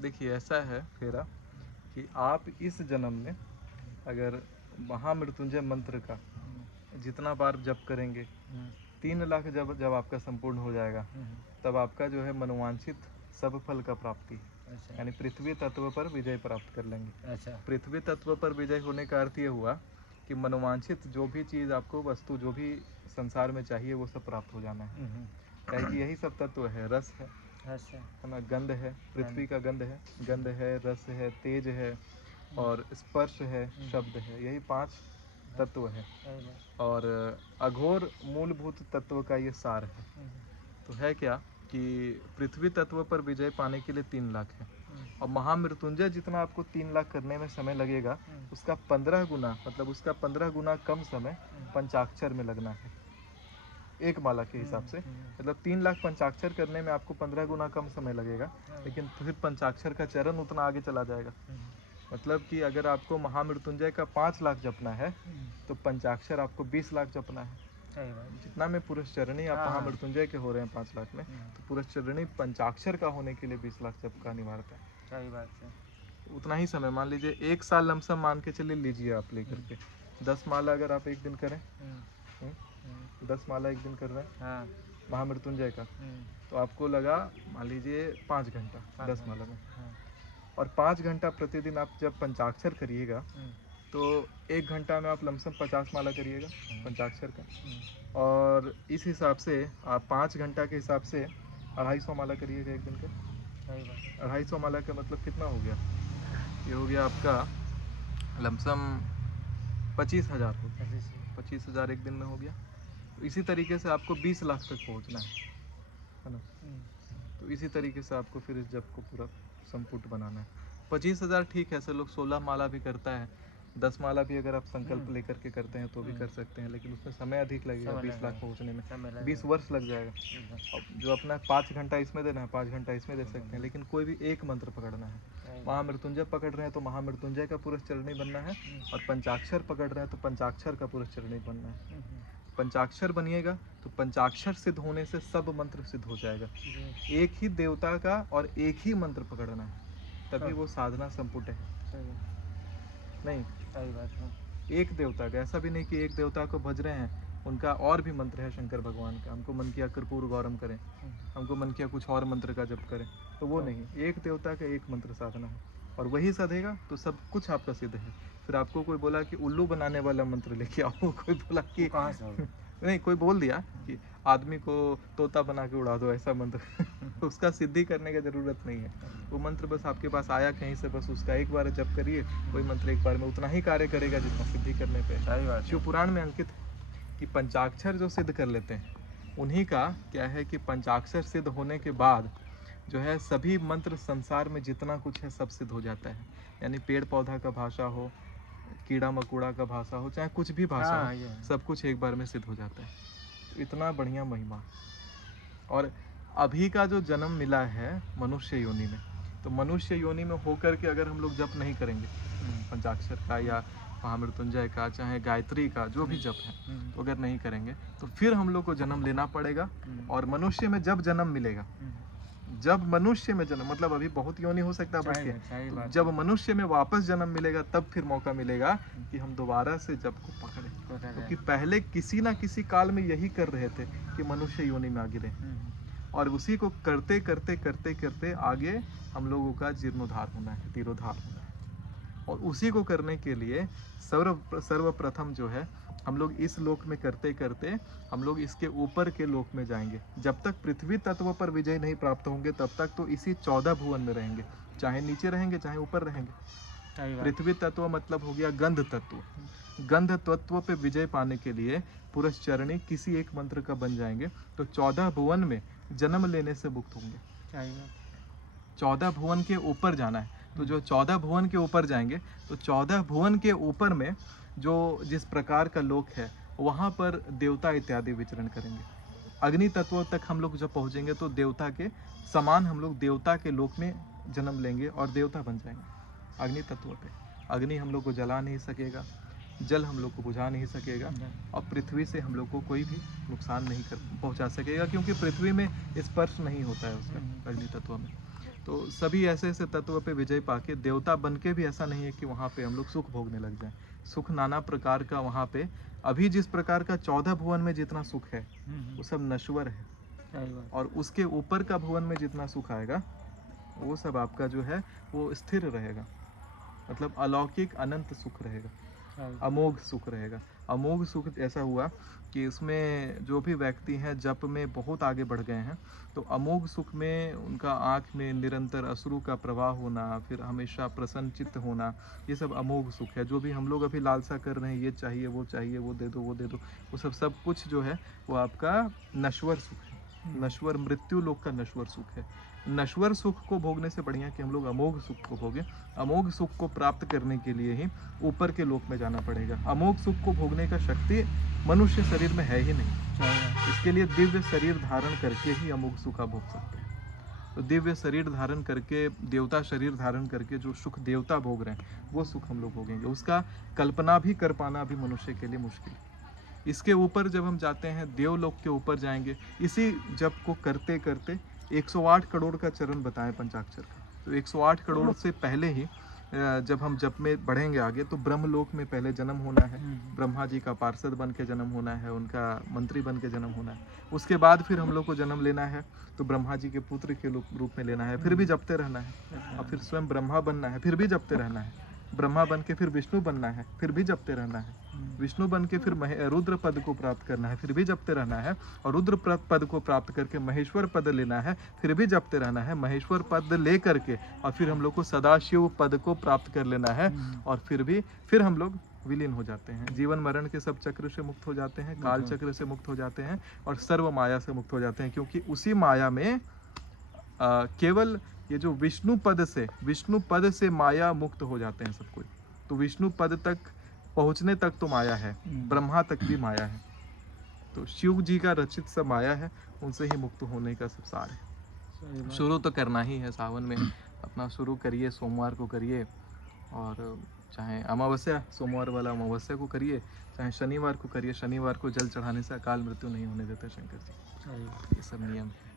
देखिए ऐसा है फेरा कि आप इस जन्म में अगर महामृत्युंजय मंत्र का जितना बार जप करेंगे 3 लाख जब आपका संपूर्ण हो जाएगा तब आपका जो है मनोवांछित सब फल का प्राप्ति है। अच्छा। यानी पृथ्वी तत्व पर विजय प्राप्त कर लेंगे। अच्छा। पृथ्वी तत्व पर विजय होने का अर्थ ये हुआ कि मनोवांछित जो भी चीज़ आपको वस्तु जो भी संसार में चाहिए वो सब प्राप्त हो जाना है। क्या कि यही सब तत्व है, रस है ना, गंध है, पृथ्वी का गंध है, रस है, तेज है और स्पर्श है, शब्द है, यही 5 तत्व है। और अघोर मूलभूत तत्व का ये सार है। तो है क्या कि पृथ्वी तत्व पर विजय पाने के लिए 3 लाख है और महामृत्युंजय जितना आपको 3 लाख करने में समय लगेगा उसका 15 गुना, मतलब उसका 15 गुना कम समय पंचाक्षर में लगना है। एक माला के हिसाब से मतलब 3 लाख पंचाक्षर करने में आपको 15 गुना कम समय लगेगा, लेकिन फिर पंचाक्षर का चरण उतना आगे चला जाएगा। मतलब कि अगर आपको महामृत्युंजय का 5 लाख जपना है तो पंचाक्षर आपको 20 लाख जपना है। जितना में पुरुषचरणी आप महामृत्युंजय के हो रहे हैं 5 लाख में, तो पुरुषचरणी पंचाक्षर का होने के लिए 20 लाख जप का अनिवार्य है। सही बात है। उतना ही समय मान लीजिए 1 साल लमसम मान के चलिए लीजिए आप लेकर के 10 माला अगर आप एक दिन करें, 10 माला एक दिन कर रहे हैं महामृत्युंजय का, तो आपको लगा मान लीजिए 5 घंटा 10 माला में। और 5 घंटा प्रतिदिन आप जब पंचाक्षर करिएगा तो 1 घंटा में आप लमसम 50 माला करिएगा पंचाक्षर का। और इस हिसाब से आप 5 घंटा के हिसाब से 250 माला करिएगा एक दिन का। 250 माला का मतलब कितना हो गया? ये हो गया आपका लमसम 25,000 हो गया। 25,000 एक दिन में हो गया। तो इसी तरीके से आपको 20 लाख तक पहुंचना है ना। तो इसी तरीके से आपको फिर इस जप को पूरा संपुट बनाना है। 25,000 ठीक है, ऐसे लोग 16 माला भी करता है, 10 माला भी अगर आप संकल्प लेकर के करते हैं तो भी कर सकते हैं, लेकिन उसमें समय अधिक लगेगा। 20 लाख पहुंचने में 20 वर्ष लग जाएगा। अब जो अपना 5 घंटा इसमें देना है 5 घंटा इसमें दे सकते हैं, लेकिन कोई भी एक मंत्र पकड़ना है। महामृत्युंजय पकड़ रहे हैं तो महामृत्युंजय का पुरुषचरणी बनना है, और पंचाक्षर पकड़ रहे हैं तो पंचाक्षर का पुरुषचरणी बनना है। पंचाक्षर बनिएगा तो पंचाक्षर सिद्ध होने से सब मंत्र सिद्ध हो जाएगा। एक ही देवता का और एक ही मंत्र पकड़ना है, तभी वो साधना संपुट है। नहीं, सही बात है। एक देवता का, ऐसा भी नहीं कि एक देवता को भज रहे हैं, उनका और भी मंत्र है शंकर भगवान का। हमको मन किया कर्पूर गौरम करें, हमको मन किया कुछ और मंत्र का जप करें, तो वो नहीं, एक देवता का एक मंत्र साधना है और वही सधेगा तो सब कुछ आपका सिद्ध है। फिर आपको कोई बोला कि उल्लू बनाने वाला मंत्र लेके आओ, कोई बोला कि कहाँ से नहीं, कोई बोल दिया कि आदमी को तोता बना के उड़ा दो, ऐसा मंत्र तो उसका सिद्धि करने की जरूरत नहीं है। वो मंत्र बस आपके पास आया कहीं से, बस उसका एक बार जप करिए, कोई मंत्र एक बार में उतना ही कार्य करेगा जितना सिद्धि करने पे। शिव पुराण में अंकित कि पंचाक्षर जो सिद्ध कर लेते हैं उन्हीं का क्या है कि पंचाक्षर सिद्ध होने के बाद जो है सभी मंत्र संसार में जितना कुछ है सब सिद्ध हो जाता है। यानी पेड़ पौधा का भाषा हो, कीड़ा मकोड़ा का भाषा हो, चाहे कुछ भी भाषा हो, सब कुछ एक बार में सिद्ध हो जाता है। तो इतना बढ़िया महिमा। और अभी का जो जन्म मिला है मनुष्य योनि में, तो मनुष्य योनि में होकर के अगर हम लोग जप नहीं करेंगे पंचाक्षर का या महामृत्युंजय का, चाहे गायत्री का, जो भी जप है, तो अगर नहीं करेंगे तो फिर हम लोग को जन्म लेना पड़ेगा। और मनुष्य में जब जन्म मिलेगा, जब मनुष्य में जन्म, मतलब अभी बहुत योनि हो सकता है बढ़ के, तो जब मनुष्य में वापस जन्म मिलेगा तब फिर मौका मिलेगा कि हम दोबारा से जप को पकड़ें। क्योंकि पहले किसी ना किसी काल में यही कर रहे थे कि मनुष्य योनि में आ गिरे, और उसी को करते करते करते करते आगे हम लोगों का जीर्णोद्धार होना है, तिरोधार होना है। और उसी को करने के लिए सर्वप्रथम जो है हम लोग इस लोक में करते करते हम लोग इसके ऊपर के लोक में जाएंगे। जब तक पृथ्वी तत्व पर विजय नहीं प्राप्त होंगे तब तक तो इसी 14 भुवन में रहेंगे, चाहे नीचे रहेंगे चाहे ऊपर रहेंगे। पृथ्वी तत्व मतलब हो गया गंध तत्व। गंध तत्व पे विजय पाने के लिए पुरुषचरणी किसी एक मंत्र का बन जाएंगे तो 14 भुवन में जन्म लेने से मुक्त होंगे। 14 भुवन के ऊपर जाना है, तो जो 14 भुवन के ऊपर जाएंगे तो 14 भुवन के ऊपर में जो जिस प्रकार का लोक है वहाँ पर देवता इत्यादि विचरण करेंगे। अग्नि तत्व तक हम लोग जब पहुँचेंगे तो देवता के समान हम लोग देवता के लोक में जन्म लेंगे और देवता बन जाएंगे। अग्नि तत्व पे अग्नि हम लोग को जला नहीं सकेगा, जल हम लोग को बुझा नहीं सकेगा, और पृथ्वी से हम लोग को कोई भी नुकसान नहीं कर पहुंचा सकेगा, क्योंकि पृथ्वी में स्पर्श नहीं होता है उसका, अग्नि तत्व में। तो सभी ऐसे ऐसे तत्व पे विजय पाके देवता बन के भी ऐसा नहीं है कि वहाँ पे हम लोग सुख भोगने लग जाएं। सुख नाना प्रकार का वहाँ पे, अभी जिस प्रकार का 14 भुवन में जितना सुख है वो सब नश्वर है, और उसके ऊपर का भुवन में जितना सुख आएगा वो सब आपका जो है वो स्थिर रहेगा, मतलब अलौकिक अनंत सुख रहेगा, अमोघ सुख रहेगा। अमोघ सुख ऐसा हुआ कि इसमें जो भी व्यक्ति हैं जप में बहुत आगे बढ़ गए हैं, तो अमोघ सुख में उनका आँख में निरंतर अश्रु का प्रवाह होना, फिर हमेशा प्रसन्नचित्त होना, ये सब अमोघ सुख है। जो भी हम लोग अभी लालसा कर रहे हैं, ये चाहिए, वो दे दो, वो दे दो, वो सब कुछ जो है वो आपका नश्वर सुख है। नश्वर, मृत्यु लोक का नश्वर सुख है। नश्वर सुख को भोगने से बढ़िया कि हम लोग अमोघ सुख को भोगें। अमोघ सुख को प्राप्त करने के लिए ही ऊपर के लोक में जाना पड़ेगा। अमोघ सुख को भोगने का शक्ति मनुष्य शरीर में है ही नहीं। इसके लिए दिव्य शरीर धारण करके ही अमोघ सुख आप भोग सकते हैं। तो दिव्य शरीर धारण करके, देवता शरीर धारण करके जो सुख देवता भोग रहे हैं वो सुख हम लोग भोगेंगे। उसका कल्पना भी कर पाना भी मनुष्य के लिए मुश्किल है। इसके ऊपर जब हम जाते हैं, देवलोक के ऊपर जाएंगे, इसी जप को करते करते 108 करोड़ का चरण बताएं पंचाक्षर का। तो 108 करोड़ से पहले ही जब हम जप में बढ़ेंगे आगे, तो ब्रह्मलोक में पहले जन्म होना है, ब्रह्मा जी का पार्षद बन के जन्म होना है, उनका मंत्री बन के जन्म होना है। उसके बाद फिर हम लोग को जन्म लेना है तो ब्रह्मा जी के पुत्र के रूप में लेना है, फिर भी जपते रहना है, और फिर स्वयं ब्रह्मा बनना है, फिर भी जपते रहना है। ब्रह्मा बन के फिर विष्णु बनना है, फिर भी जपते रहना है। विष्णु बन के फिर रुद्र पद को प्राप्त करना है, फिर भी जपते रहना है। और रुद्र पद को प्राप्त करके महेश्वर पद लेना है, फिर भी जपते रहना है। महेश्वर पद ले करके और फिर हम लोग को सदाशिव पद को प्राप्त कर लेना है, और फिर हम लोग विलीन हो जाते हैं। जीवन मरण के सब चक्र से मुक्त हो जाते हैं, काल चक्र से मुक्त हो जाते हैं, और सर्व माया से मुक्त हो जाते हैं। क्योंकि उसी माया में केवल ये जो विष्णु पद से माया मुक्त हो जाते हैं सब कोई। तो विष्णु पद तक पहुंचने तक तो माया है, ब्रह्मा तक भी माया है, तो शिव जी का रचित सब माया है, उनसे ही मुक्त होने का सब सार है। शुरू तो करना ही है, सावन में अपना शुरू करिए, सोमवार को करिए, और चाहे अमावस्या, सोमवार वाला अमावस्या को करिए, चाहे शनिवार को करिए। शनिवार को जल चढ़ाने से अकाल मृत्यु नहीं होने देते शंकर जी। ये सब नियम है।